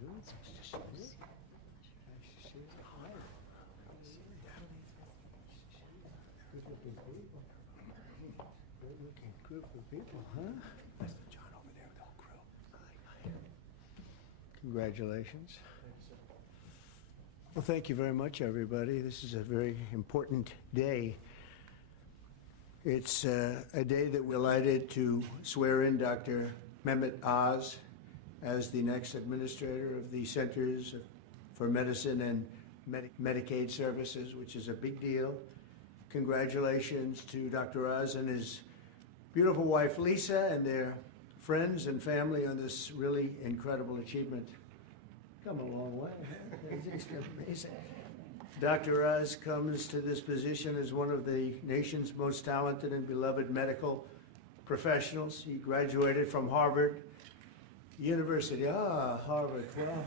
you. Nice to see you. Nice to see you. Hi. Good looking people. Good looking group of people, huh? That's John over there with the whole crew. Hi. Congratulations. Well, thank you very much, everybody. This is a very important day. It's a day that we're delighted to swear in Dr. Mehmet Oz as the next administrator of the Centers for Medicine and Medicaid Services, which is a big deal. Congratulations to Dr. Oz and his beautiful wife, Lisa, and their friends and family on this really incredible achievement. Come a long way. It's amazing. Dr. Oz comes to this position as one of the nation's most talented and beloved medical professionals. He graduated from Harvard University. Ah, Harvard. Well,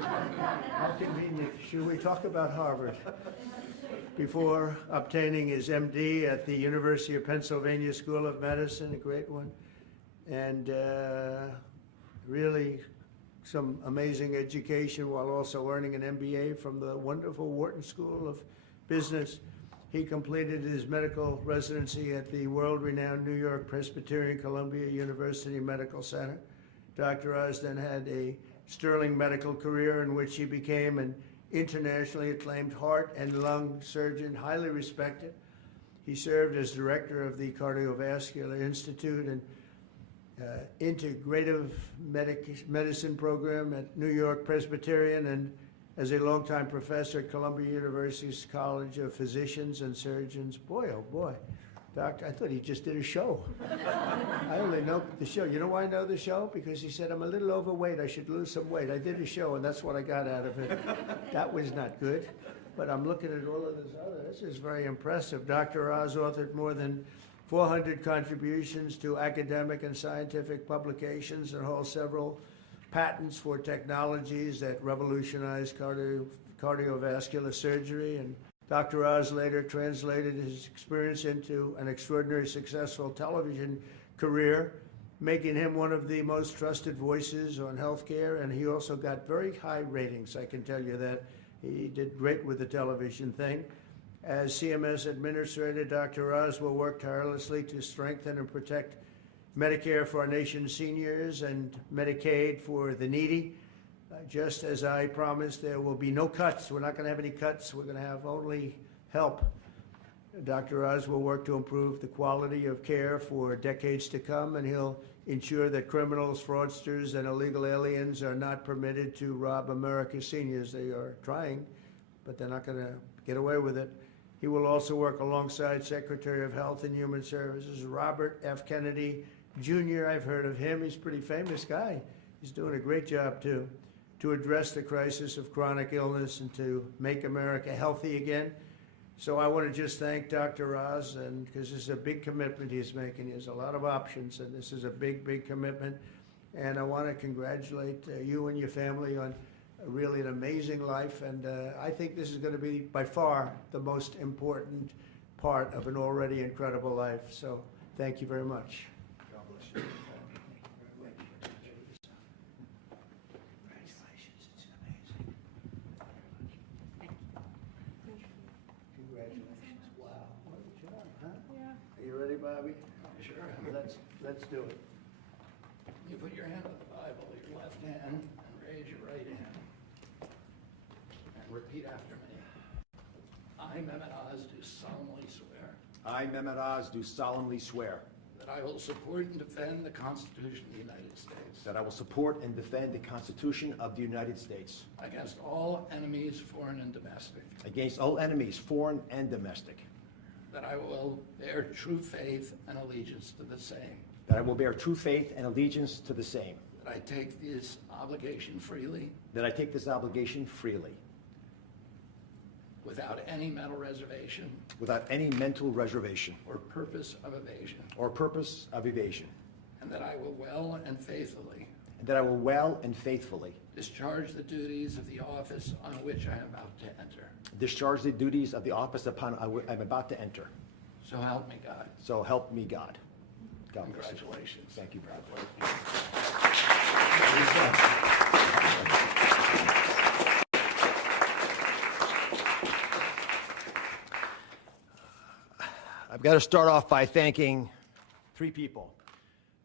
how convenient. Should we talk about Harvard? Before obtaining his MD at the University of Pennsylvania School of Medicine, a great one, and really some amazing education while also earning an MBA from the wonderful Wharton School of Business. He completed his medical residency at the world-renowned New York Presbyterian Columbia University Medical Center. Dr. Oz then had a sterling medical career in which he became an internationally acclaimed heart and lung surgeon, highly respected. He served as director of the Cardiovascular Institute and Integrative Medicine program at New York Presbyterian, and as a longtime professor at Columbia University's College of Physicians and Surgeons. Boy, oh boy, doctor, I thought he just did a show. I only know the show. You know why I know the show? Because he said, I'm a little overweight, I should lose some weight. I did a show, and that's what I got out of it. That was not good. But I'm looking at all of this other. This is very impressive. Dr. Oz authored more than 400 contributions to academic and scientific publications and holds several patents for technologies that revolutionize cardiovascular surgery. And Dr. Oz later translated his experience into an extraordinarily successful television career, making him one of the most trusted voices on healthcare. And he also got very high ratings, I can tell you that. He did great with the television thing. As CMS Administrator, Dr. Oz will work tirelessly to strengthen and protect Medicare for our nation's seniors and Medicaid for the needy. Just as I promised, there will be no cuts. We're not going to have any cuts. We're going to have only help. Dr. Oz will work to improve the quality of care for decades to come, and he'll ensure that criminals, fraudsters, and illegal aliens are not permitted to rob America's seniors. They are trying, but they're not going to get away with it. He will also work alongside Secretary of Health and Human Services, Robert F. Kennedy, Jr. I've heard of him. He's a pretty famous guy. He's doing a great job, too, to address the crisis of chronic illness and to make America healthy again. So I want to just thank Dr. Oz, and because this is a big commitment he's making. He has a lot of options, and this is a big, big commitment. And I want to congratulate you and your family on really an amazing life, and I think this is going to be by far the most important part of an already incredible life. So thank you very much. God bless you. Congratulations, it's amazing. Congratulations. Wow, what a job, huh? Yeah. Are you ready, Bobby? Sure. Let's do it. You put your hand on the Bible, your left hand, and raise your right hand. And repeat after me. I, Mehmet Oz, do solemnly swear I, Mehmet Oz, do solemnly swear that I will support and defend the Constitution of the United States that I will support and defend the Constitution of the United States against all enemies, foreign and domestic, against all enemies, foreign and domestic, that I will bear true faith and allegiance to the same, that I will bear true faith and allegiance to the same, that I take this obligation freely that I take this obligation freely, without any mental reservation without any mental reservation or purpose of evasion, or purpose of evasion, and that I will well and faithfully and that I will well and faithfully discharge the duties of the office on which I am about to enter. discharge the duties of the office upon I'm about to enter. So help me God. So help me God. God bless you. Congratulations. Thank you, brother. God bless you. I've got to start off by thanking three people.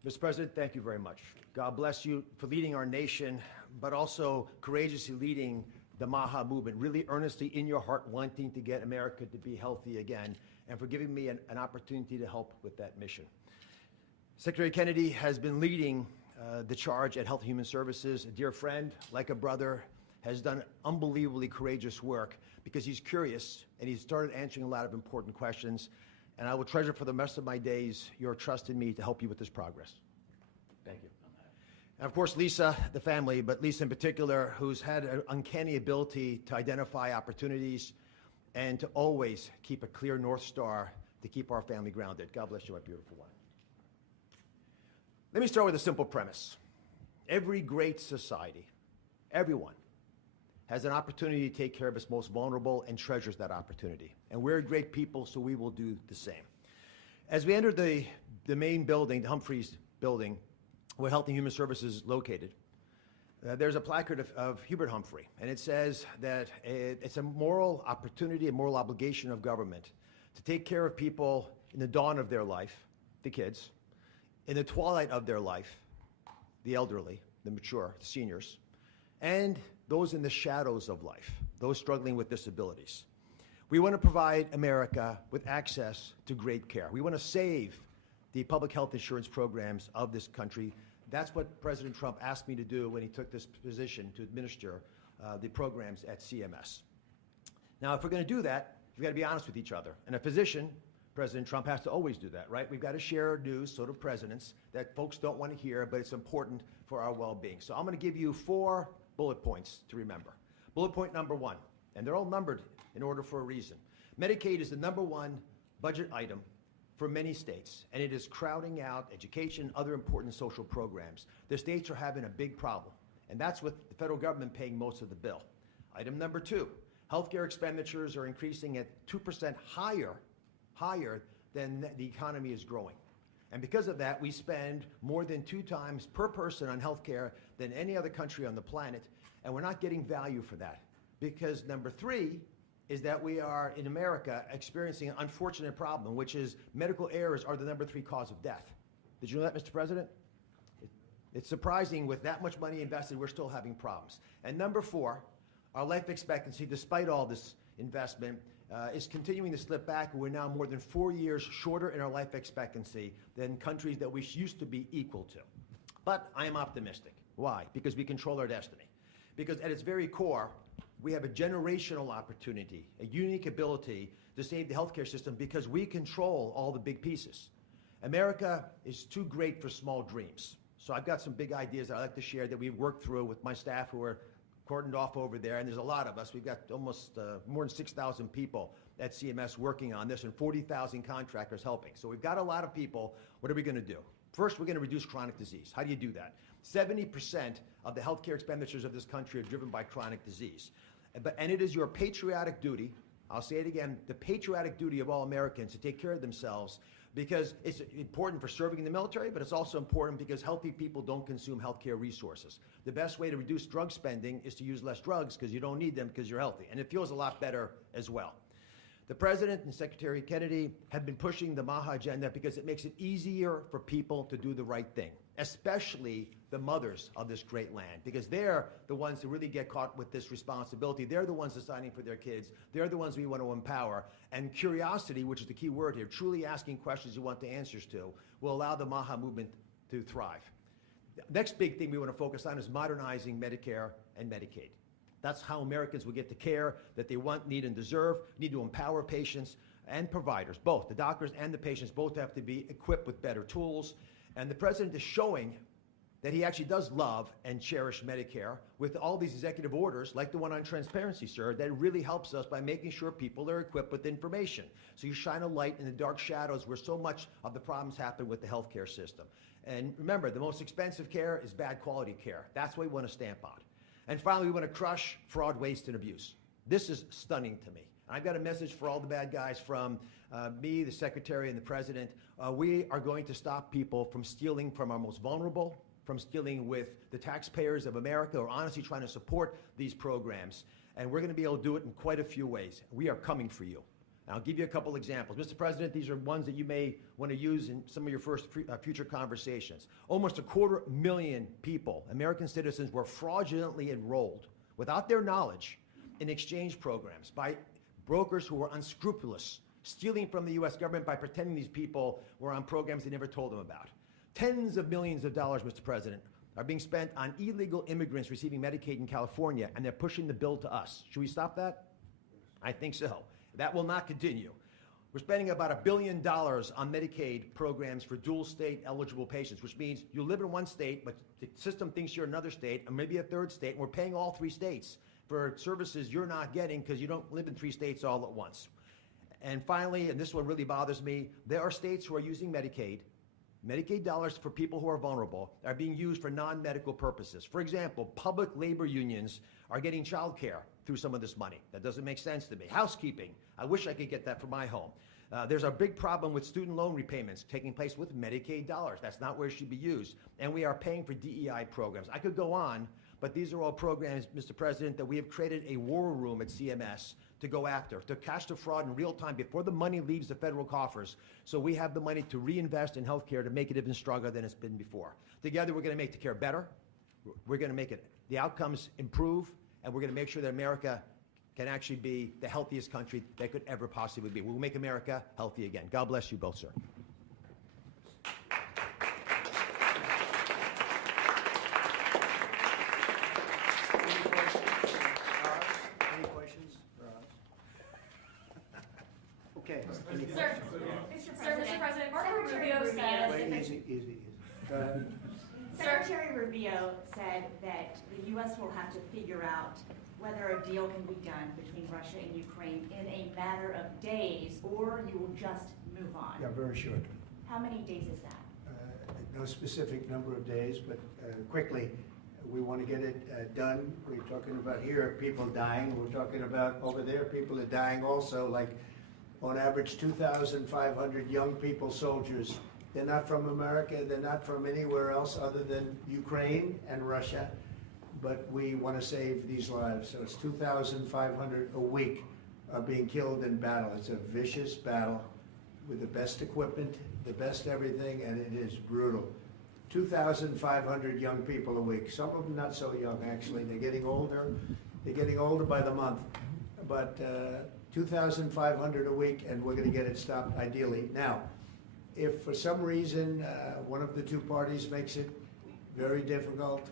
Mr. President, thank you very much. God bless you for leading our nation, but also courageously leading the MAHA movement, really earnestly in your heart wanting to get America to be healthy again, and for giving me an opportunity to help with that mission. Secretary Kennedy has been leading the charge at Health and Human Services. A dear friend, like a brother, has done unbelievably courageous work because he's curious and he's started answering a lot of important questions. And I will treasure for the rest of my days your trust in me to help you with this progress. Thank you. And of course, Lisa, the family, but Lisa in particular, who's had an uncanny ability to identify opportunities and to always keep a clear North Star to keep our family grounded. God bless you, my beautiful one. Let me start with a simple premise. Every great society, everyone, has an opportunity to take care of its most vulnerable and treasures that opportunity. And we're great people, so we will do the same. As we enter the main building, the Humphreys building, where Health and Human Services is located, there's a placard of Hubert Humphrey, and it says that it's a moral opportunity, a moral obligation of government to take care of people in the dawn of their life, the kids, in the twilight of their life, the elderly, the mature, the seniors, and those in the shadows of life, those struggling with disabilities. We want to provide America with access to great care. We want to save the public health insurance programs of this country. That's what President Trump asked me to do when he took this position to administer the programs at CMS. Now, if we're going to do that, we've got to be honest with each other. And a physician, President Trump has to always do that, right? We've got to share news, so do presidents, that folks don't want to hear, but it's important for our well-being. So I'm going to give you 4 bullet points to remember. Bullet point number 1, and they're all numbered in order for a reason. Medicaid is the #1 budget item for many states, and it is crowding out education, other important social programs. The states are having a big problem, and that's with the federal government paying most of the bill. Item number 2, healthcare expenditures are increasing at 2% higher than the economy is growing. And because of that, we spend more than 2 times per person on healthcare than any other country on the planet, and we're not getting value for that. Because number 3 is that we are, in America, experiencing an unfortunate problem, which is medical errors are the number 3 cause of death. Did you know that, Mr. President? It's surprising with that much money invested, we're still having problems. And number 4, our life expectancy, despite all this investment, is continuing to slip back. We're now more than 4 years shorter in our life expectancy than countries that we used to be equal to. But I am optimistic. Why? Because we control our destiny. Because at its very core, we have a generational opportunity, a unique ability to save the healthcare system because we control all the big pieces. America is too great for small dreams. So I've got some big ideas that I'd like to share that we've worked through with my staff who are cordoned off over there, and there's a lot of us. We've got almost more than 6,000 people at CMS working on this and 40,000 contractors helping. So we've got a lot of people. What are we going to do? First, we're going to reduce chronic disease. How do you do that? 70% of the healthcare expenditures of this country are driven by chronic disease. And it is your patriotic duty, I'll say it again, the patriotic duty of all Americans to take care of themselves, because it's important for serving in the military, but it's also important because healthy people don't consume healthcare resources. The best way to reduce drug spending is to use less drugs because you don't need them because you're healthy. And it feels a lot better as well. The President and Secretary Kennedy have been pushing the MAHA agenda because it makes it easier for people to do the right thing, especially the mothers of this great land, because they're the ones who really get caught with this responsibility. They're the ones deciding for their kids. They're the ones we want to empower. And curiosity, which is the key word here, truly asking questions you want the answers to, will allow the MAHA movement to thrive. The next big thing we want to focus on is modernizing Medicare and Medicaid. That's how Americans will get the care that they want, need, and deserve. Need to empower patients and providers, both. The doctors and the patients both have to be equipped with better tools. And the President is showing that he actually does love and cherish Medicare with all these executive orders, like the one on transparency, sir, that really helps us by making sure people are equipped with information. So you shine a light in the dark shadows where so much of the problems happen with the healthcare system. And remember, the most expensive care is bad quality care. That's what we want to stamp out. And finally, we want to crush fraud, waste, and abuse. This is stunning to me. I've got a message for all the bad guys from me, the Secretary, and the President. We are going to stop people from stealing from our most vulnerable, from stealing with the taxpayers of America, or honestly trying to support these programs. And we're going to be able to do it in quite a few ways. We are coming for you. I'll give you a couple examples. Mr. President, these are ones that you may want to use in some of your future conversations. Almost 250,000 people, American citizens, were fraudulently enrolled without their knowledge in exchange programs by brokers who were unscrupulous, stealing from the U.S. government by pretending these people were on programs they never told them about. Tens of millions of dollars, Mr. President, are being spent on illegal immigrants receiving Medicaid in California, and they're pushing the bill to us. Should we stop that? I think so. That will not continue. We're spending about $1 billion on Medicaid programs for dual state eligible patients, which means you live in one state, but the system thinks you're another state, or maybe a third state, and we're paying all 3 states for services you're not getting because you don't live in 3 states all at once. And finally, and this one really bothers me, there are states who are using Medicaid dollars for people who are vulnerable are being used for non-medical purposes. For example, public labor unions are getting child care through some of this money. That doesn't make sense to me. Housekeeping, I wish I could get that for my home. There's a big problem with student loan repayments taking place with Medicaid dollars. That's not where it should be used. And we are paying for DEI programs. I could go on, but these are all programs, Mr. President, that we have created a war room at CMS to go after, to catch the fraud in real time before the money leaves the federal coffers, so we have the money to reinvest in healthcare to make it even stronger than it's been before. Together, we're going to make the care better. We're going to make the outcomes improve, and we're going to make sure that America can actually be the healthiest country that could ever possibly be. We'll make America healthy again. God bless you both, sir. Any questions for us? Okay. Sir, Mr. President, Marco Rubio said. Wait, easy. Go ahead. Secretary Rubio said that the U.S. will have to figure out whether a deal can be done between Russia and Ukraine in a matter of days, or you will just move on. Yeah, very short. How many days is that? No specific number of days, but quickly, we want to get it done. We're talking about here, people dying. We're talking about over there, people are dying also, like on average 2,500 young people, soldiers. They're not from America, they're not from anywhere else other than Ukraine and Russia, but we want to save these lives. So it's 2,500 a week are being killed in battle. It's a vicious battle with the best equipment, the best everything, and it is brutal. 2,500 young people a week. Some of them not so young, actually. They're getting older. They're getting older by the month. But 2,500 a week, and we're going to get it stopped ideally. Now, if for some reason one of the two parties makes it very difficult,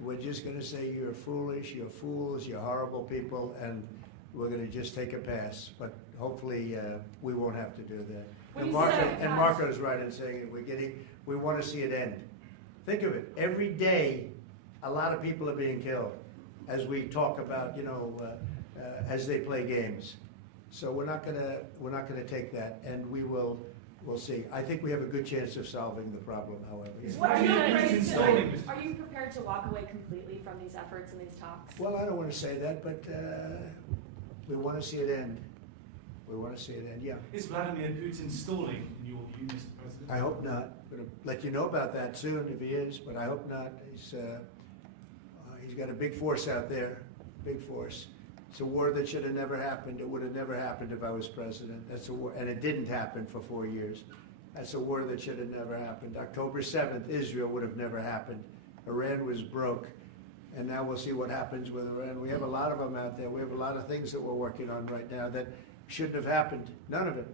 we're just going to say you're foolish, you're fools, you're horrible people, and we're going to just take a pass. But hopefully we won't have to do that. And Marco's right in saying it. We want to see it end. Think of it. Every day, a lot of people are being killed, as we talk about, as they play games. So we're not gonna take that, and we'll see. I think we have a good chance of solving the problem, however. Are you prepared to walk away completely from these efforts and these talks? Well, I don't want to say that, but we want to see it end. We want to see it end, yeah. Is Vladimir Putin stalling, in your view, Mr. President? I hope not. I'm going to let you know about that soon if he is, but I hope not. He's got a big force out there, big force. It's a war that should have never happened. It would have never happened if I was president. That's a war, and it didn't happen for 4 years. That's a war that should have never happened. October 7th, Israel would have never happened. Iran was broke, and now we'll see what happens with Iran. We have a lot of them out there. We have a lot of things that we're working on right now that shouldn't have happened. None of it.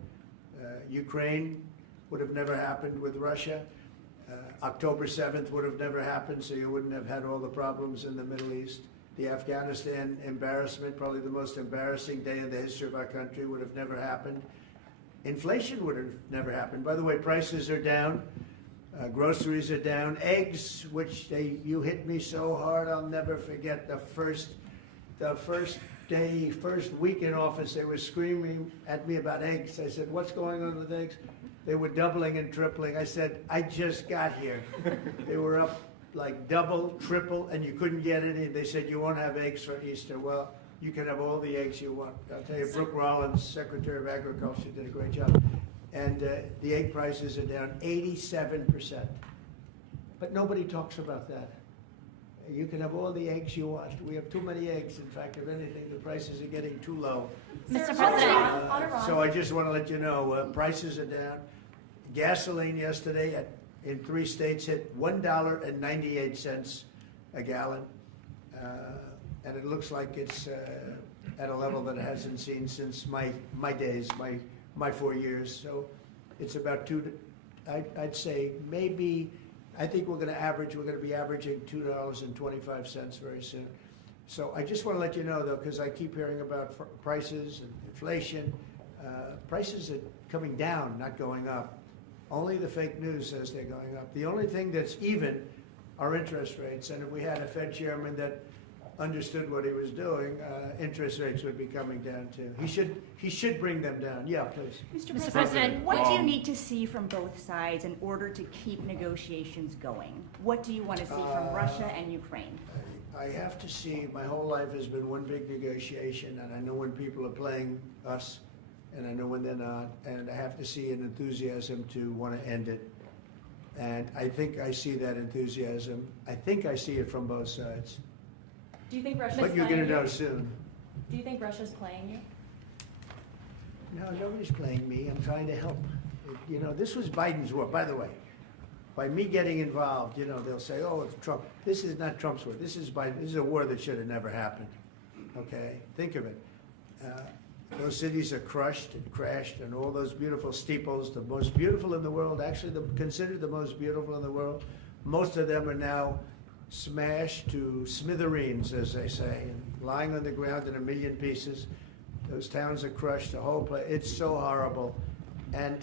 Ukraine would have never happened with Russia. October 7th would have never happened, so you wouldn't have had all the problems in the Middle East. The Afghanistan embarrassment, probably the most embarrassing day in the history of our country, would have never happened. Inflation would have never happened. By the way, prices are down. Groceries are down. Eggs, which you hit me so hard, I'll never forget the first week in office, they were screaming at me about eggs. I said, what's going on with eggs? They were doubling and tripling. I said, I just got here. They were up like double, triple, and you couldn't get any. They said, you won't have eggs for Easter. Well, you can have all the eggs you want. I'll tell you, Brooke Rollins, Secretary of Agriculture, did a great job. And the egg prices are down 87%. But nobody talks about that. You can have all the eggs you want. We have too many eggs. In fact, if anything, the prices are getting too low. Mr. Sir, President. So I just want to let you know, prices are down. Gasoline yesterday in 3 states hit $1.98 a gallon. And it looks like it's at a level that it hasn't seen since my days, my 4 years. So it's about I'd say maybe, I think we're going to be averaging $2.25 very soon. So I just want to let you know, though, because I keep hearing about prices and inflation. Prices are coming down, not going up. Only the fake news says they're going up. The only thing that's even are interest rates. And if we had a Fed chairman that understood what he was doing, interest rates would be coming down too. He should bring them down. Yeah, please. Mr. President, what do you need to see from both sides in order to keep negotiations going? What do you want to see from Russia and Ukraine? I have to see, my whole life has been one big negotiation, and I know when people are playing us, and I know when they're not, and I have to see an enthusiasm to want to end it. And I think I see that enthusiasm. I think I see it from both sides. Do you think Russia's But you're playing going to know you? soon. Do you think Russia's playing you? No, nobody's playing me. I'm trying to help. You know, this was Biden's war, by the way. By me getting involved, you know, they'll say, oh, it's Trump. This is not Trump's war. This is Biden. This is a war that should have never happened. Okay? Think of it. Those cities are crushed and crashed, and all those beautiful steeples, the most beautiful in the world, actually considered the most beautiful in the world, most of them are now smashed to smithereens, as they say, and lying on the ground in a million pieces. Those towns are crushed, the whole place. It's so horrible. And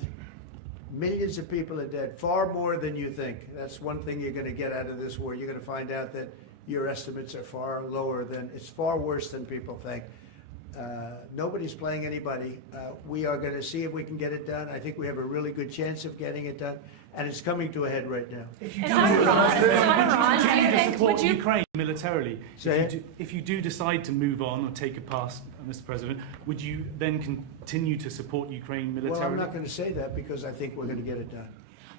millions of people are dead, far more than you think. That's one thing you're going to get out of this war. You're going to find out that your estimates are far lower than, it's far worse than people think. Nobody's playing anybody. We are going to see if we can get it done. I think we have a really good chance of getting it done, and it's coming to a head right now. If you And do on Iran, continue do you to think, support would you, Ukraine militarily, Say it. if you do decide to move on or take a pass, Mr. President, would you then continue to support Ukraine militarily? Well, I'm not going to say that because I think we're going to get it done.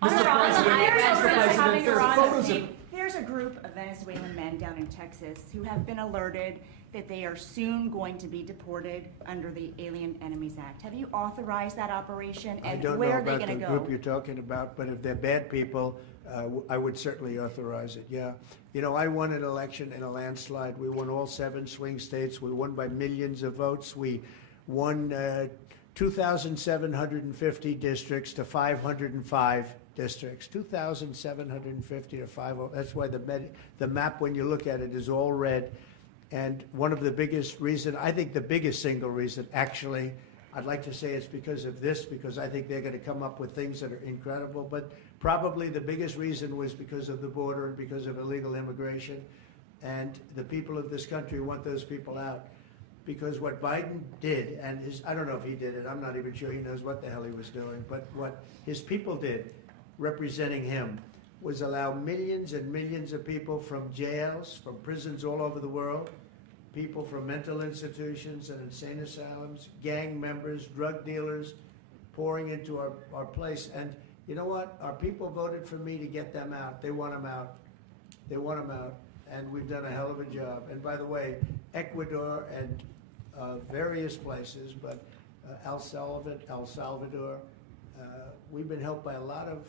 on Iran, having Iran There's a group of Venezuelan men down in Texas who have been alerted that they are soon going to be deported under the Alien Enemies Act. Have you authorized that operation, I and don't know where are they about going the to go? group you're talking about, but if they're bad people, I would certainly authorize it, yeah. You know, I won an election in a landslide. We won all 7 swing states. We won by millions of votes. We won 2,750 districts to 505 districts. 2,750 to 505. That's why the map, when you look at it, is all red. And one of the biggest reason, I think the biggest single reason, actually, I'd like to say it's because of this, because I think they're going to come up with things that are incredible. But probably the biggest reason was because of the border and because of illegal immigration. And the people of this country want those people out. Because what Biden did, and I don't know if he did it, I'm not even sure he knows what the hell he was doing, but what his people did, representing him, was allow millions and millions of people from jails, from prisons all over the world, people from mental institutions and insane asylums, gang members, drug dealers, pouring into our place. And you know what? Our people voted for me to get them out. They want them out. They want them out. And we've done a hell of a job. And by the way, Ecuador and various places, but El Salvador, we've been helped by a lot of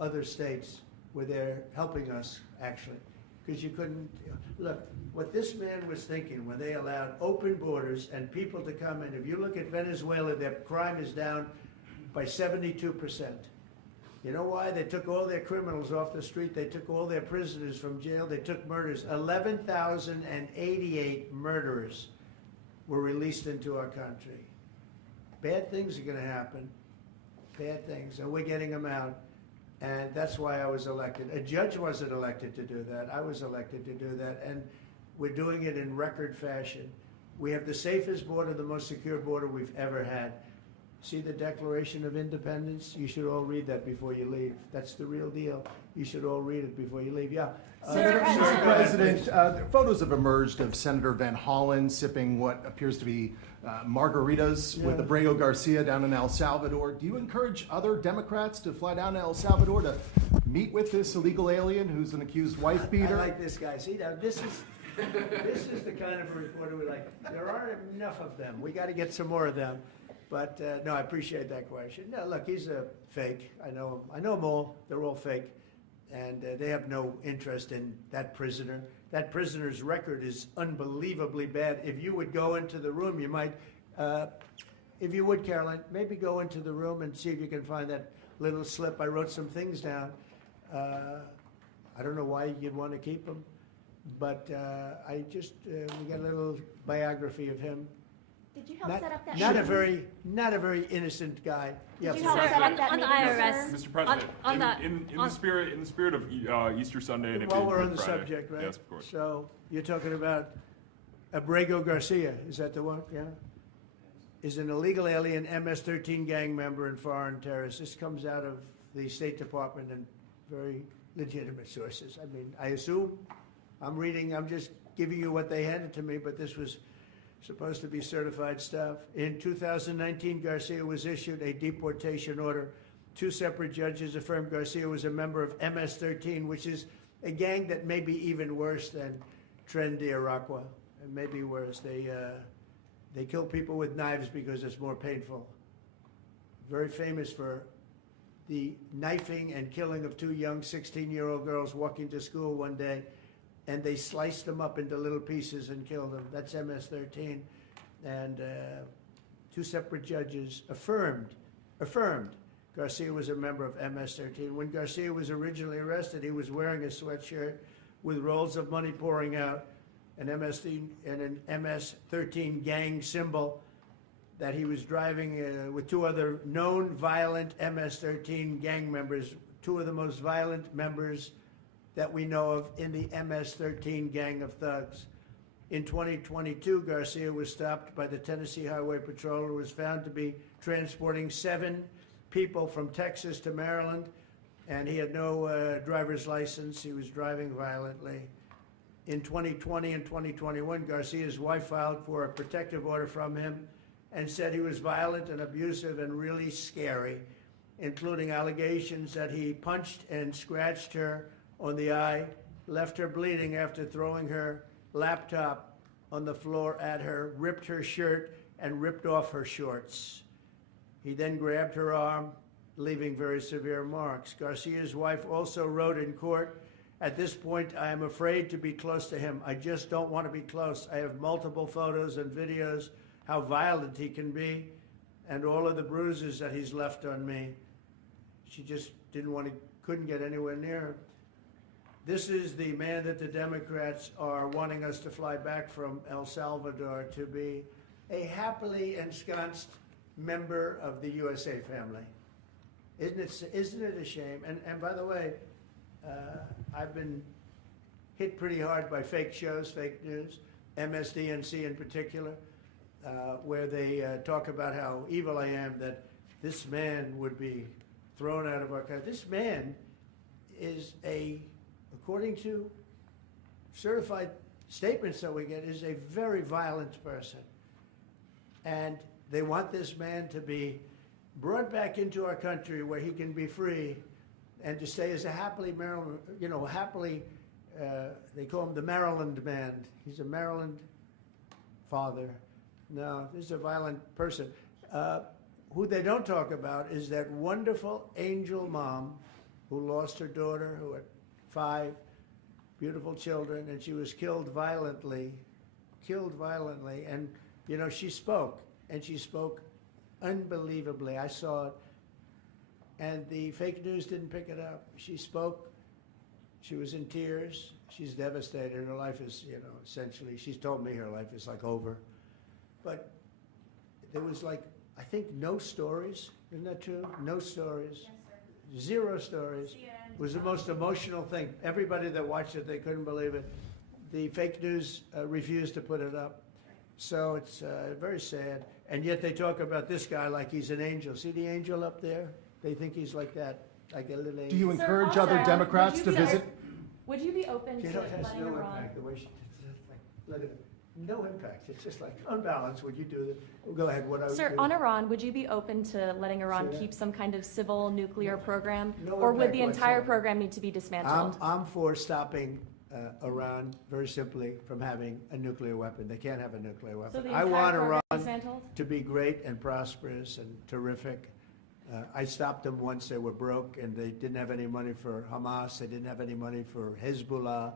other states where they're helping us, actually. Because you couldn't, look, what this man was thinking when they allowed open borders and people to come in, if you look at Venezuela, their crime is down by 72%. You know why? They took all their criminals off the street. They took all their prisoners from jail. They took murders. 11,088 murderers were released into our country. Bad things are going to happen. Bad things. And we're getting them out. And that's why I was elected. A judge wasn't elected to do that. I was elected to do that. And we're doing it in record fashion. We have the safest border, the most secure border we've ever had. See the Declaration of Independence? You should all read that before you leave. That's the real deal. You should all read it before you leave. Yeah. Mr. President, photos have emerged of Senator Van Hollen sipping what appears to be margaritas with Abrego Garcia down in El Salvador. Do you encourage other Democrats to fly down to El Salvador to meet with this illegal alien who's an accused wife beater? I like this guy. See, now this is the kind of a reporter we like. There aren't enough of them. We got to get some more of them. But no, I appreciate that question. No, look, he's a fake. I know him. I know them all. They're all fake. And they have no interest in that prisoner. That prisoner's record is unbelievably bad. If you would go into the room, you might, if you would, Caroline, maybe go into the room and see if you can find that little slip. I wrote some things down. I don't know why you'd want to keep them, but we got a little biography of him. Did you help set up that Not a meeting? very innocent guy. Did you help set up that on the meeting, IRS. sir? Mr. President, in the spirit of Easter Sunday and it While being we're on Good the Friday. subject, right? Yes, of course. So you're talking about Abrego Garcia, is that the one? Yeah? Is an illegal alien MS-13 gang member and foreign terrorist. This comes out of the State Department and very legitimate sources. I mean, I assume, I'm just giving you what they handed to me, but this was supposed to be certified stuff. In 2019, Garcia was issued a deportation order. 2 separate judges affirmed Garcia was a member of MS-13, which is a gang that may be even worse than Tren de Aragua, and maybe worse. They kill people with knives because it's more painful. Very famous for the knifing and killing of 2 young 16-year-old girls walking to school one day, and they sliced them up into little pieces and killed them. That's MS-13. And 2 separate judges affirmed Garcia was a member of MS-13. When Garcia was originally arrested, he was wearing a sweatshirt with rolls of money pouring out, an MS-13 gang symbol that he was driving with 2 other known violent MS-13 gang members, 2 of the most violent members that we know of in the MS-13 gang of thugs. In 2022, Garcia was stopped by the Tennessee Highway Patrol and was found to be transporting 7 people from Texas to Maryland, and he had no driver's license. He was driving violently. In 2020 and 2021, Garcia's wife filed for a protective order from him and said he was violent and abusive and really scary, including allegations that he punched and scratched her on the eye, left her bleeding after throwing her laptop on the floor at her, ripped her shirt, and ripped off her shorts. He then grabbed her arm, leaving very severe marks. Garcia's wife also wrote in court, "At this point, I am afraid to be close to him. I just don't want to be close. I have multiple photos and videos how violent he can be and all of the bruises that he's left on me." She just couldn't get anywhere near him. This is the man that the Democrats are wanting us to fly back from El Salvador to be a happily ensconced member of the USA family. Isn't it a shame? And by the way, I've been hit pretty hard by fake shows, fake news, MSDNC in particular, where they talk about how evil I am, that this man would be thrown out of our country. This man is according to certified statements that we get, is a very violent person. And they want this man to be brought back into our country where he can be free and to stay as a happily Maryland, they call him the Maryland man. He's a Maryland father. No, this is a violent person. Who they don't talk about is that wonderful angel mom who lost her daughter, who had 5 beautiful children, and she was killed violently. And, she spoke, and she spoke unbelievably. I saw it, and the fake news didn't pick it up. She spoke. She was in tears. She's devastated. Her life is, essentially, she's told me her life is like over. But there was I think no stories. Isn't that true? No stories. Yes, sir. 0 stories. It was the most emotional thing. Everybody that watched it, they couldn't believe it. The fake news refused to put it up. So it's very sad. And yet they talk about this guy like he's an angel. See the angel up there? They think he's like that, like a little angel. Do you Sir, encourage also, other Democrats would to you be- visit? Would you be open You to know, it has letting no Iran? impact, the way she, it's just like, let it, no impact. It's just like, unbalanced, would you do that? Well, go ahead, what I would Sir, do. on Iran, would you be open to letting Iran Say that. keep some kind of civil nuclear program? No Or would impact the entire whatsoever. program need to be dismantled? I'm for stopping Iran, very simply, from having a nuclear weapon. They can't have a nuclear So weapon. the I entire want program Iran dismantled? to be great and prosperous and terrific. I stopped them once they were broke and they didn't have any money for Hamas. They didn't have any money for Hezbollah.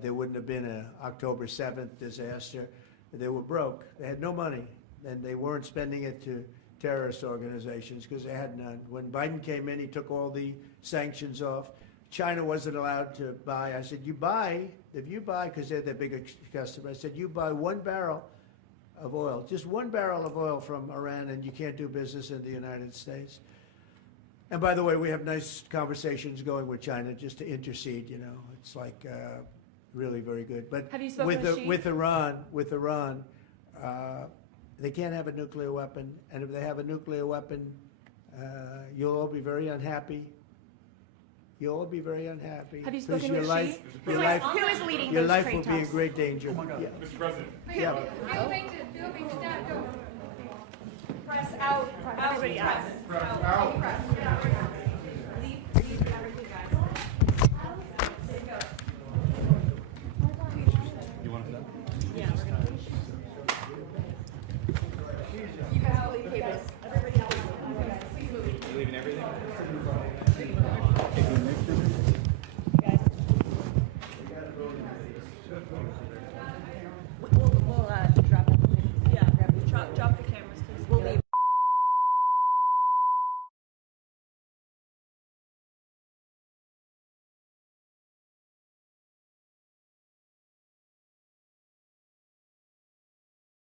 There wouldn't have been an October 7th disaster. They were broke. They had no money, and they weren't spending it to terrorist organizations because they had none. When Biden came in, he took all the sanctions off. China wasn't allowed to buy. I said, if you buy, because they're their biggest customer, I said, you buy 1 barrel of oil, just 1 barrel of oil from Iran, and you can't do business in the United States. And by the way, we have nice conversations going with China just to intercede, you know. It's like really very good. But Have you spoken with Xi? with Iran, they can't have a nuclear weapon. And if they have a nuclear weapon, you'll all be very unhappy. You'll all be very unhappy. Have you 'Cause spoken your with life, Xi? your Who life, is leading your those life trade will be in talks? great danger. Yeah. Mr. President. Yeah. Press out. Everybody out. Press out.